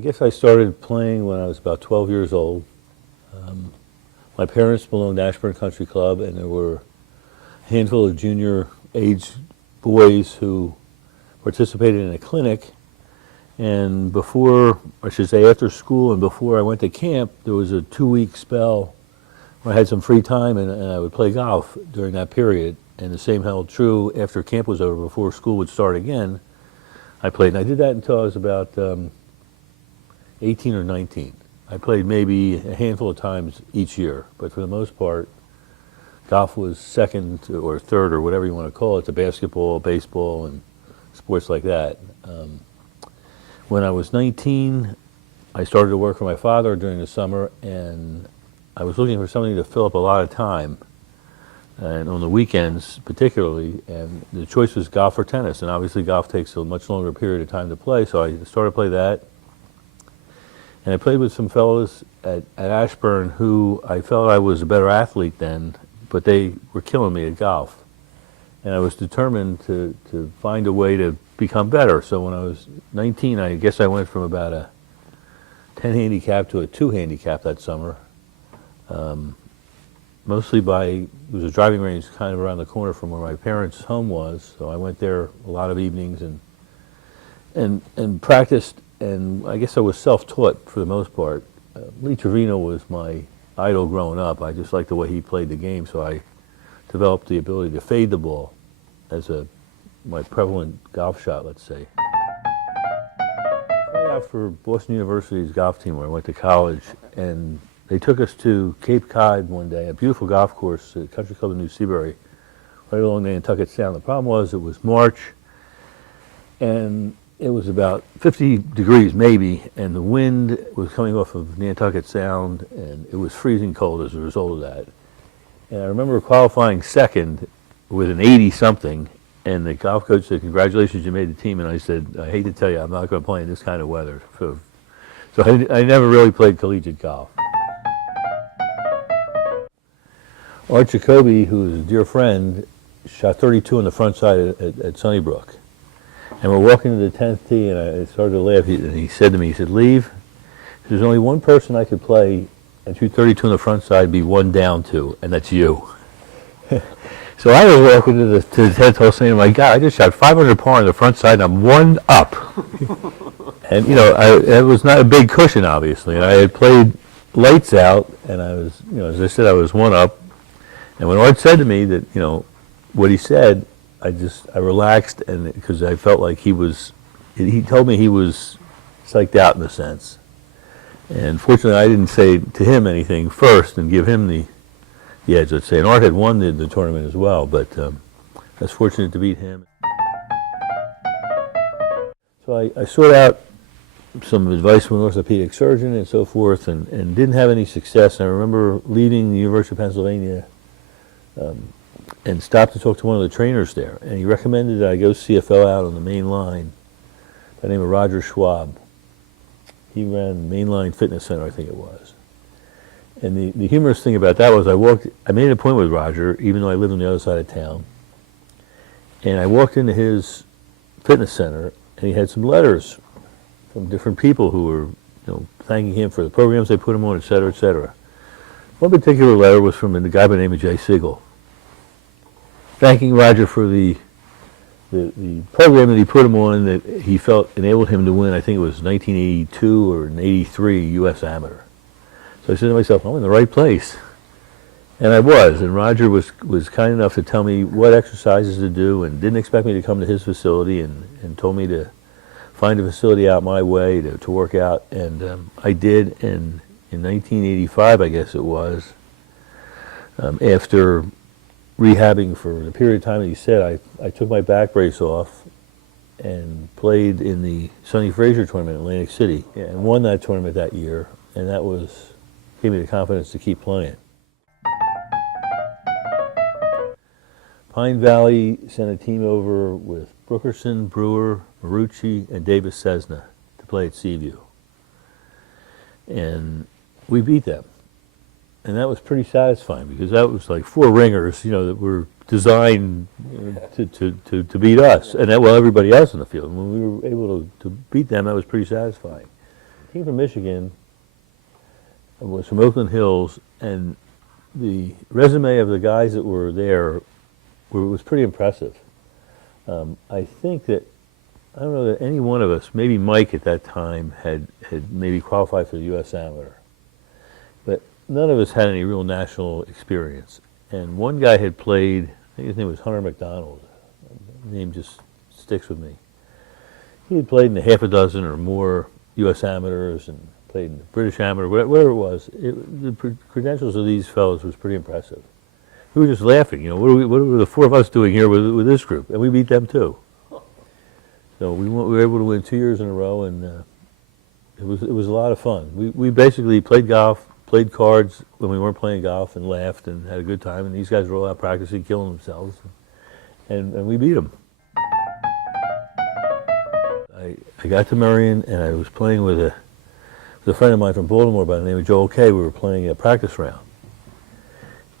guess I started playing when I was about 12 years old. My parents belonged to Ashburn Country Club, and there were a handful of junior age boys who participated in a clinic. And before, I should say after school and before I went to camp, there was a 2-week spell where I had some free time and I would play golf during that period. And the same held true after camp was over, before school would start again. I played, and I did that until I was about 18 or 19. I played maybe a handful of times each year, but for the most part, golf was second or third or whatever you want to call it to basketball, baseball, and sports like that. When I was 19, I started to work for my father during the summer, and I was looking for something to fill up a lot of time, and on the weekends particularly, and the choice was golf or tennis, and obviously golf takes a much longer period of time to play, so I started to play that. And I played with some fellows at Ashburn who I felt I was a better athlete than, but they were killing me at golf. And I was determined to find a way to become better. So when I was 19, I guess I went from about a 10 handicap to a 2 handicap that summer. Mostly there was a driving range kind of around the corner from where my parents' home was. So I went there a lot of evenings and practiced. And I guess I was self-taught for the most part. Lee Trevino was my idol growing up. I just liked the way he played the game, so I developed the ability to fade the ball as my prevalent golf shot, let's say. I tried out for Boston University's golf team where I went to college, and they took us to Cape Cod one day, a beautiful golf course at Country Club in New Seabury, right along the Nantucket Sound. The problem was it was March, and it was about 50 degrees maybe, and the wind was coming off of Nantucket Sound, and it was freezing cold as a result of that. And I remember qualifying second with an 80-something, and the golf coach said, "Congratulations, you made the team." And I said, "I hate to tell you, I'm not going to play in this kind of weather." So I never really played collegiate golf. Art Jacoby, who is a dear friend, shot 32 on the front side at Sunnybrook. And we're walking to the 10th tee, and I started to laugh, and he said to me, he said, "Leave, there's only one person I could play and shoot 32 on the front side, be one down to, and that's you." So I was walking to the 10th hole saying, "My God, I just shot 500 par on the front side, and I'm one up." And, you know, it was not a big cushion, obviously, and I had played lights out, and I was, you know, as I said, I was one up. And when Art said to me that, you know, what he said, I relaxed, and because I felt like he told me he was psyched out in a sense. And fortunately, I didn't say to him anything first and give him the edge, let's say. And Art had won the tournament as well, but I was fortunate to beat him. So I sought out some advice from an orthopedic surgeon and so forth, and didn't have any success. And I remember leaving the University of Pennsylvania and stopped to talk to one of the trainers there, and he recommended that I go see a fellow out on the main line by the name of Roger Schwab. He ran Mainline Fitness Center, I think it was. And the humorous thing about that was I made an appointment with Roger, even though I lived on the other side of town, and I walked into his fitness center, and he had some letters from different people who were, you know, thanking him for the programs they put him on, et cetera, et cetera. One particular letter was from a guy by the name of Jay Siegel, thanking Roger for the program that he put him on that he felt enabled him to win. I think it was 1982 or an 83 U.S. Amateur. So I said to myself, I'm in the right place. And I was, and Roger was kind enough to tell me what exercises to do and didn't expect me to come to his facility and told me to find a facility out my way to work out. And I did, and in 1985, I guess it was, after rehabbing for the period of time that he said, I took my back brace off and played in the Sonny Frazier tournament in Atlantic City and won that tournament that year, and that gave me the confidence to keep playing. Pine Valley sent a team over with Brookerson, Brewer, Marucci, and Davis Cessna to play at Seaview. And we beat them. And that was pretty satisfying because that was like 4 ringers, you know, that were designed to beat us and well, everybody else in the field. And when we were able to beat them, that was pretty satisfying. came from Michigan, I was from Oakland Hills, and the resume of the guys that were there was pretty impressive. I think that, I don't know that any one of us, maybe Mike at that time, had maybe qualified for the U.S. Amateur. But none of us had any real national experience. And one guy had played, I think his name was Hunter McDonald. The name just sticks with me. He had played in a half a dozen or more U.S. amateurs and played in the British amateur, whatever it was. The credentials of these fellows was pretty impressive. We were just laughing, you know, what are the four of us doing here with this group? And we beat them too. So we were able to win 2 years in a row, and it was a lot of fun. We basically played golf, played cards when we weren't playing golf, and laughed and had a good time. And these guys were all out practicing, killing themselves, and we beat them. I got to Merion, and I was playing with a friend of mine from Baltimore by the name of Joel Kay. We were playing a practice round,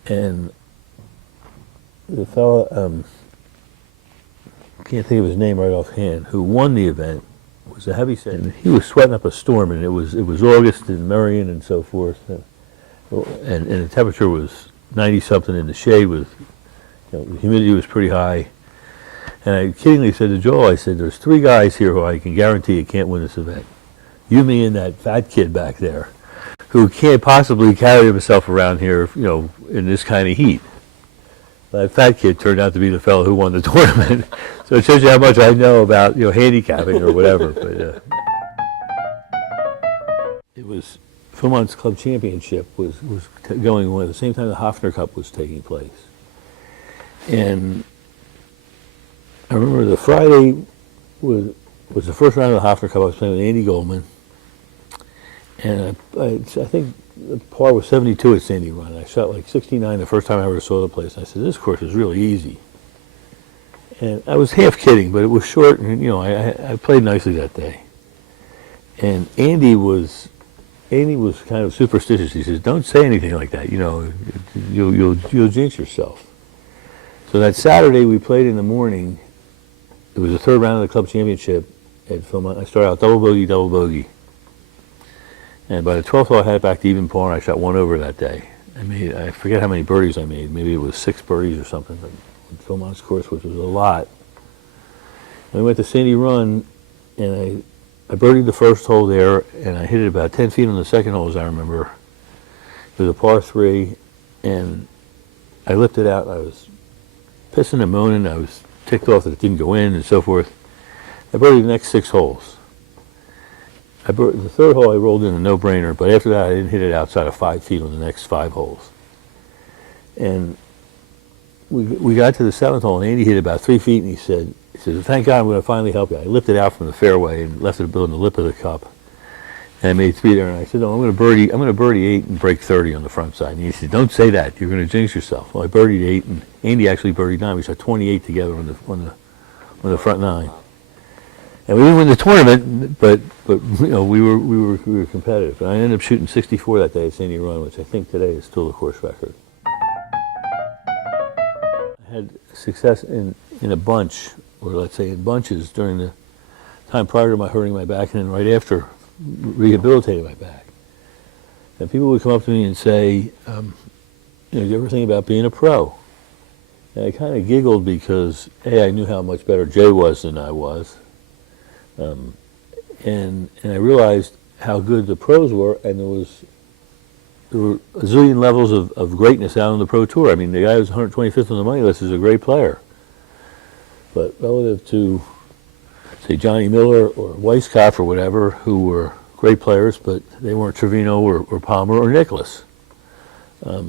and the fellow, can't think of his name right offhand, who won the event was a heavyset. And he was sweating up a storm, and it was August in Merion and so forth, and the temperature was 90-something in the shade with, you know, the humidity was pretty high. And I kiddingly said to Joel, I said, there's 3 guys here who I can guarantee you can't win this event. You, me, and that fat kid back there, who can't possibly carry himself around here, you know, in this kind of heat. That fat kid turned out to be the fellow who won the tournament. So it shows you how much I know about, you know, handicapping or whatever. But it was Philmont's club championship was going on at the same time the HOFFNER Cup was taking place. And I remember the Friday was the first round of the HOFFNER Cup. I was playing with Andy Goldman, and I think the par was 72 at Sandy Run. I shot like 69 the first time I ever saw the place. And I said, this course is really easy. And I was half kidding, but it was short, and you know, I played nicely that day. And Andy was kind of superstitious. He says, don't say anything like that. You know, you'll jinx yourself. So that Saturday we played in the morning. It was the third round of the club championship at Philmont. I started out double bogey. And by the 12th hole, I had it back to even par, and I shot 1 over that day. I forget how many birdies I made. Maybe it was 6 birdies or something, but Philmont's course, which was a lot. And we went to Sandy Run, and I birdied the first hole there, and I hit it about 10 feet on the second hole, as I remember. It was a par 3, and I lifted out. I was pissing and moaning. I was ticked off that it didn't go in and so forth. I birdied the next 6 holes. The third hole I rolled in a no-brainer, but after that I didn't hit it outside of 5 feet on the next 5 holes. And we got to the 7th hole, and Andy hit it about 3 feet, and he said, thank God I'm going to finally help you. I lifted out from the fairway and left it on the lip of the cup. And I made 3 there, and I said, no, I'm going to birdie 8 and break 30 on the front side. And he said, don't say that. You're going to jinx yourself. Well, I birdied 8, and Andy actually birdied 9. We shot 28 together on the front 9. And we didn't win the tournament, but you know, we were competitive. And I ended up shooting 64 that day at Sandy Run, which I think today is still the course record. I had success in a bunch, or let's say in bunches, during the time prior to my hurting my back, and then right after rehabilitating my back. And people would come up to me and say, you know, do you ever think about being a pro? And I kind of giggled because, A, I knew how much better Jay was than I was. And I realized how good the pros were, and there were a zillion levels of greatness out on the pro tour. I mean, the guy who's 125th on the money list is a great player. But relative to, say, Johnny Miller or Weisskopf or whatever, who were great players, but they weren't Trevino or Palmer or Nicklaus.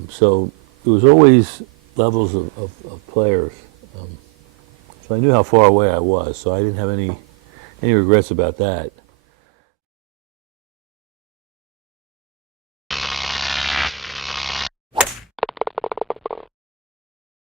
So there was always levels of players. So I knew how far away I was, so I didn't have any regrets about that.